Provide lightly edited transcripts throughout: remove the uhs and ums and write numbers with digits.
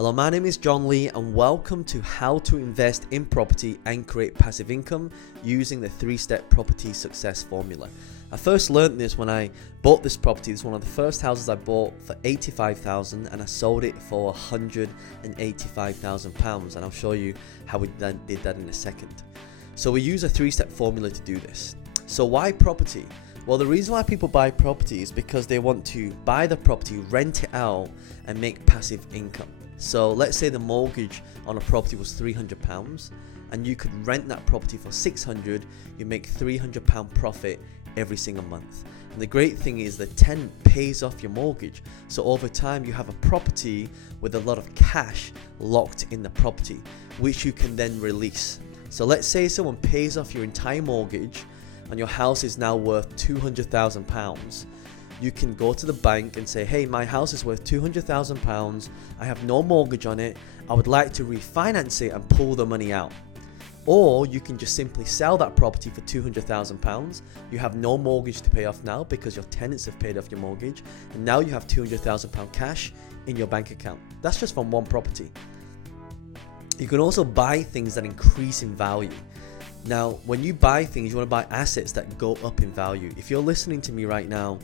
Hello, my name is John Lee and welcome to how to invest in property and create passive income using the 3-step property success formula. I first learned this when I bought this property. This is one of the first houses I bought for $85,000 and I sold it for £185,000, and I'll show you how we did that in a second. So we use a 3-step formula to do this. So why property? Well, the reason why people buy property is because they want to buy the property, rent it out and make passive income. So let's say the mortgage on a property was £300 and you could rent that property for £600, you make £300 profit every single month. And the great thing is the tenant pays off your mortgage. So over time you have a property with a lot of cash locked in the property, which you can then release. So let's say someone pays off your entire mortgage and your house is now worth £200,000. You can go to the bank and say, hey, my house is worth £200,000. I have no mortgage on it. I would like to refinance it and pull the money out. Or you can just simply sell that property for £200,000. You have no mortgage to pay off now because your tenants have paid off your mortgage. And now you have £200,000 cash in your bank account. That's just from one property. You can also buy things that increase in value. Now, when you buy things, you want to buy assets that go up in value. If you're listening to me right now,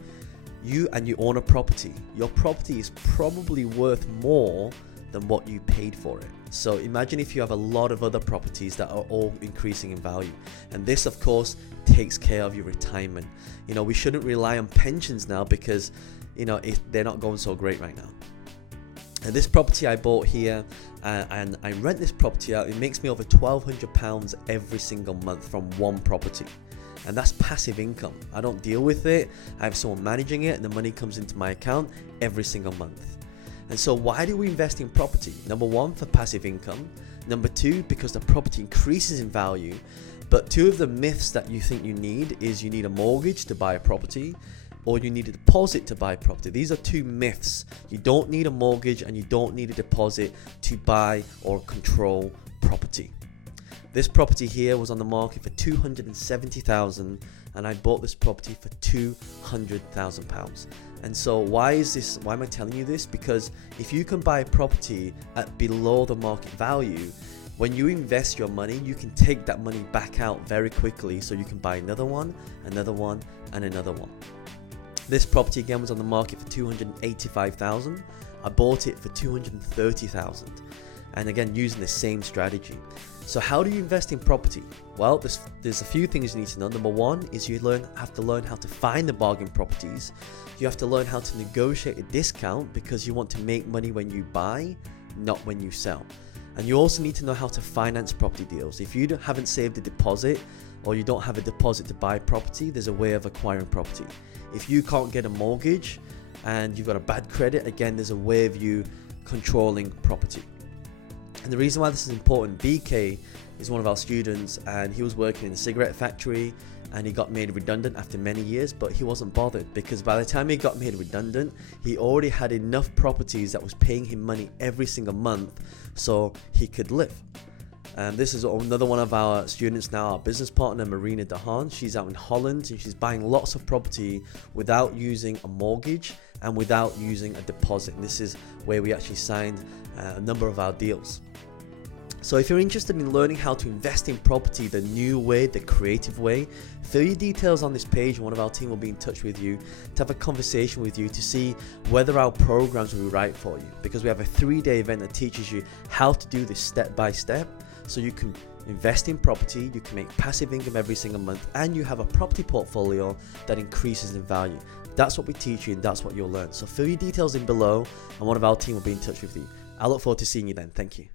you own a property, your property is probably worth more than what you paid for it. So imagine if you have a lot of other properties that are all increasing in value. And this, of course, takes care of your retirement. We shouldn't rely on pensions now because, they're not going so great right now. And this property I bought here, and I rent this property out, it makes me over £1,200 every single month from one property. And that's passive income. I don't deal with it. I have someone managing it and the money comes into my account every single month. And so why do we invest in property? Number one, for passive income. Number two, because the property increases in value. But two of the myths that you think you need is you need a mortgage to buy a property or you need a deposit to buy a property. These are two myths. You don't need a mortgage and you don't need a deposit to buy or control property. This property here was on the market for $270,000 and I bought this property for £200,000. And so why am I telling you this? Because if you can buy a property at below the market value, when you invest your money, you can take that money back out very quickly so you can buy another one, and another one. This property again was on the market for $285,000. I bought it for $230,000. And again, using the same strategy. So how do you invest in property? Well, there's a few things you need to know. Number one is you have to learn how to find the bargain properties. You have to learn how to negotiate a discount because you want to make money when you buy, not when you sell. And you also need to know how to finance property deals. If you haven't saved a deposit or you don't have a deposit to buy property, there's a way of acquiring property. If you can't get a mortgage and you've got a bad credit, again, there's a way of you controlling property. And the reason why this is important, BK is one of our students and he was working in a cigarette factory and he got made redundant after many years, but he wasn't bothered because by the time he got made redundant, he already had enough properties that was paying him money every single month so he could live. And this is another one of our students now, our business partner, Marina Dahan. She's out in Holland and she's buying lots of property without using a mortgage and without using a deposit. And this is where we actually signed a number of our deals. So if you're interested in learning how to invest in property the new way, the creative way, fill your details on this page and one of our team will be in touch with you to have a conversation with you to see whether our programs will be right for you. Because we have a 3-day event that teaches you how to do this step by step so you can invest in property, you can make passive income every single month, and you have a property portfolio that increases in value. That's what we teach you and that's what you'll learn. So fill your details in below and one of our team will be in touch with you. I look forward to seeing you then. Thank you.